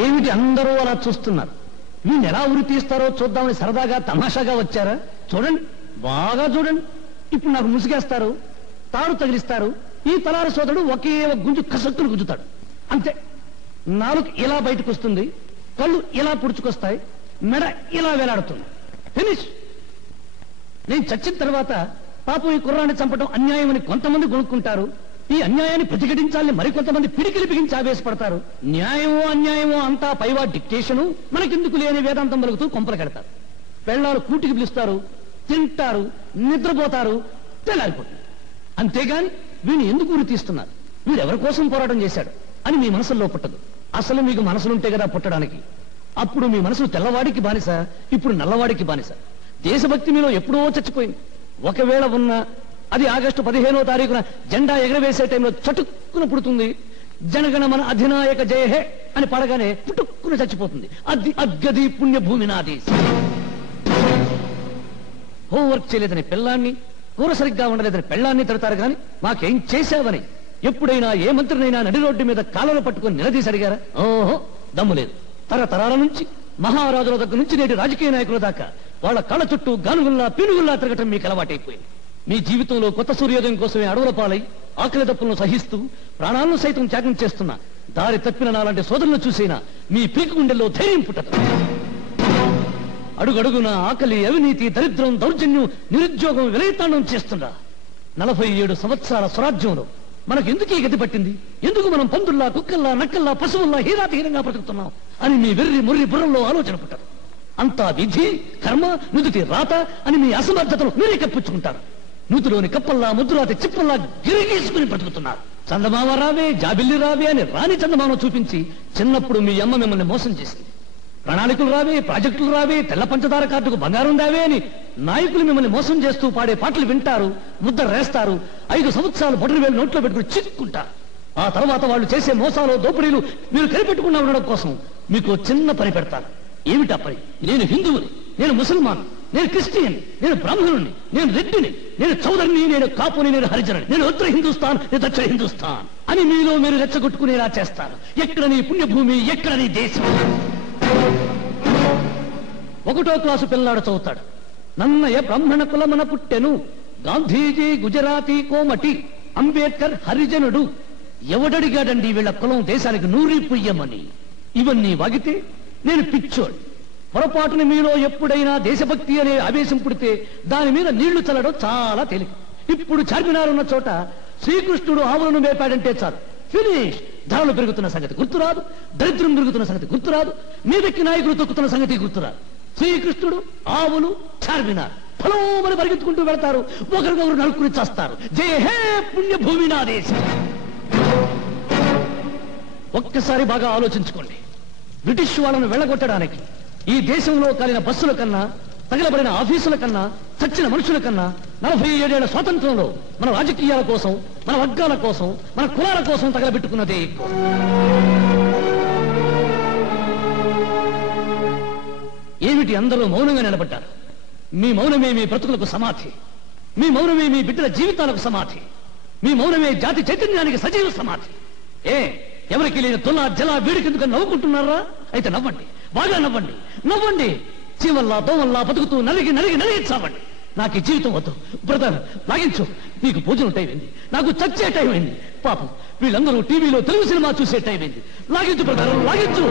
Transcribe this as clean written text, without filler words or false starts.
ఏమిటి అందరూ అలా చూస్తున్నారు? వీళ్ళు ఎలా ఉరి తీస్తారో చూద్దామని సరదాగా తమాషాగా వచ్చారా? చూడండి, బాగా చూడండి. ఇప్పుడు నాకు ముసిగేస్తారు, తాడు తగిలిస్తారు. ఈ తలార సోదరుడు ఒకే ఒక గుంజు కసక్కును గుంజుతాడు, అంతే. నాలుగు ఇలా బయటకు వస్తుంది, కళ్ళు ఇలా పుడుచుకొస్తాయి, మెడ ఇలా వేలాడుతుంది. ఫినిష్. నేను చచ్చిన తర్వాత పాపం ఈ కుర్రాన్ని చంపడం అన్యాయమని కొంతమంది కొనుక్కుంటారు. ఈ అన్యాయాన్ని ప్రతిఘటించాలని మరికొంతమంది పిడికిలి బిగించి ఆవేశపడతారు. న్యాయమో అన్యాయమో అంతా పైవా డిక్టేషను, మనకెందుకు లేని వేదాంతం పలుకుతూ కొంపలు కడతారు. పెళ్ళాలు కూటికి పిలుస్తారు, తింటారు, నిద్రపోతారు, తెల్లారిపోతుంది. అంతేగాని వీడిని ఎందుకు ఉరి తీస్తున్నారు, వీడెవరి కోసం పోరాటం చేశాడు అని మీ మనసులో పుట్టదు. అసలు మీకు మనసులుంటే కదా పుట్టడానికి. అప్పుడు మీ మనసు తెల్లవాడికి బానిస, ఇప్పుడు నల్లవాడికి బానిస. దేశభక్తి మీలో ఎప్పుడో చచ్చిపోయింది. ఒకవేళ ఉన్న అది ఆగస్టు 15వ తారీఖున జెండా ఎగరవేసే టైంలో చటుక్కున పుడుతుంది. జనగణమన అధినాయక జయ హే అని పడగానే పుట్టుక్కున చచ్చిపోతుంది. అది అగ్గది పుణ్యభూమి నాది. హోంవర్క్ చేయలేదని పిల్లాన్ని, కూర సరిగ్గా ఉండలేదని పెళ్ళాన్ని తిడతారు కానీ మాకేం చేశావని ఎప్పుడైనా ఏ మంత్రినైనా నడి రోడ్డు మీద కాళ్ళను పట్టుకుని నిలదీసి అడిగారా? ఓహో, దమ్ము లేదు. తరతరాల నుంచి మహారాజుల దగ్గర నుంచి నేటి రాజకీయ నాయకుల దాకా వాళ్ళ కళ్ళ చుట్టూ గానుగుల్లా పీనుగుల్లా తిరగటం మీకు అలవాటైపోయింది. మీ జీవితంలో కొత్త సూర్యోదయం కోసమే అడవుల పాలై ఆకలి దప్పులను సహిస్తూ ప్రాణాలను సైతం త్యాగం చేస్తున్నా దారి తప్పిన నాలాంటి సోదరులను చూసైనా మీ పీకు గుండెల్లో ధైర్యం పుట్టదు. అడుగడుగున ఆకలి, అవినీతి, దరిద్రం, దౌర్జన్యం, నిరుద్యోగం విలయతాండం చేస్తున్నా 47 సంవత్సరాల స్వరాజ్యంలో మనకు ఎందుకు ఈ గతి పట్టింది? ఎందుకు మనం పందుల్లా, కుక్కల్లా, నక్కల్లా, పశువుల్లా హీరాతిహీనంగా బ్రతుకుతున్నాం అని మీ వెర్రి ముర్రి బుర్రంలో ఆలోచన పుట్టదు. అంతా విధి, కర్మ, నుదుటి రాత అని మీ అసమర్థతను మీరే కప్పించుకుంటారు. నూతిలోని కప్పల్లా, ముద్దురాతి చిప్పల్లా గిరిగీసుకుని బ్రతుకుతున్నారు. చందమామ రావే, జాబిల్లి రావే అని రాని చందమామ చూపించి చిన్నప్పుడు మీ అమ్మ మిమ్మల్ని మోసం చేసింది. ప్రణాళికలు రావే, ప్రాజెక్టులు రావే, తెల్ల పంచదార కార్డుకు బంగారం దావే అని నాయకులు మిమ్మల్ని మోసం చేస్తూ పాడే పాటలు వింటారు, ముద్ర రేస్తారు. 5 సంవత్సరాలు బొటరు వేలు నోట్లో పెట్టుకుని చిక్కుంటారు. ఆ తర్వాత వాళ్ళు చేసే మోసాలు, దోపిడీలు మీరు కనిపెట్టుకున్నా ఉండడం కోసం మీకు చిన్న పని పెడతారు. ఏమిటా పని? నేను హిందువుని, నేను ముసల్మాన్, నేను క్రిస్టియన్, నేను బ్రాహ్మణుని, నేను రెడ్డిని, నేను చౌదరిని, నేను కాపుని, నేను హరిజనుని, నేను ఉత్తర హిందుస్థాన్, నేను దక్షిణ హిందుస్థాన్ అని మీలో మీరు రెచ్చగొట్టుకునేలా చేస్తారు. ఎక్కడ నీ పుణ్యభూమి, ఎక్కడ నీ దేశం? 1వ క్లాసు పిల్లాడు చదువుతాడు. నన్నయ బ్రాహ్మణ కులమన పుట్టెను, గాంధీజీ గుజరాతీ కోమటి, అంబేద్కర్ హరిజనుడు. ఎవడడిగాడండి వీళ్ళ కులం దేశానికి నూరి పుయ్యమని? ఇవన్నీ వాగితే నేను పిచ్చోడు. పొరపాటున మీలో ఎప్పుడైనా దేశభక్తి అనే ఆవేశం పుడితే దాని మీద నీళ్లు చల్లడం చాలా తేలిక. ఇప్పుడు చార్మినార్ ఉన్న చోట శ్రీకృష్ణుడు ఆవులను మేపాడంటే చాలు, ఫినిష్. ధరలు పెరుగుతున్న సంగతి గుర్తురాదు, దరిద్రం పెరుగుతున్న సంగతి గుర్తురాదు, మీదకి నాయకులు తొక్కుతున్న సంగతి గుర్తురాదు. శ్రీకృష్ణుడు, ఆవులు, చార్మినార్ ఫలోమని పరిగెత్తుకుంటూ వెళ్తారు, ఒకరికొకరు నలుకుని చేస్తారు. జయ హే పుణ్యభూమి నా దేశం. ఒక్కసారి బాగా ఆలోచించుకోండి. బ్రిటిష్ వాళ్ళను వెళ్ళగొట్టడానికి ఈ దేశంలో కాలిన బస్సుల కన్నా, తగిలబడిన ఆఫీసుల కన్నా, చచ్చిన మనుషుల కన్నా 47 ఏళ్ల స్వాతంత్రంలో మన రాజకీయాల కోసం, మన వర్గాల కోసం, మన కులాల కోసం తగలబెట్టుకున్నదే ఎక్కువ. ఏమిటి అందరూ మౌనంగా నిలబడ్డారు? మీ మౌనమే మీ బ్రతుకులకు సమాధి, మీ మౌనమే మీ బిడ్డల జీవితాలకు సమాధి, మీ మౌనమే జాతి చైతన్యానికి సజీవ సమాధి. ఎవరికి లేని తులా జల వేడికెందుకని నవ్వుకుంటున్నారా? అయితే నవ్వండి, బాగా నవ్వండి, నవ్వండి. చీమల్లా దోమల్లా బతుకుతూ నలిగి నలిగి నలిగి చావండి. నాకు ఈ జీవితం వద్దు బ్రదర్, లాగించు. నీకు భోజనం టైం అయింది, నాకు చచ్చే టైం అయింది. పాపం వీళ్ళందరూ టీవీలో తెలుగు సినిమా చూసే టైం అయింది. లాగించు బ్రదర్, లాగించు.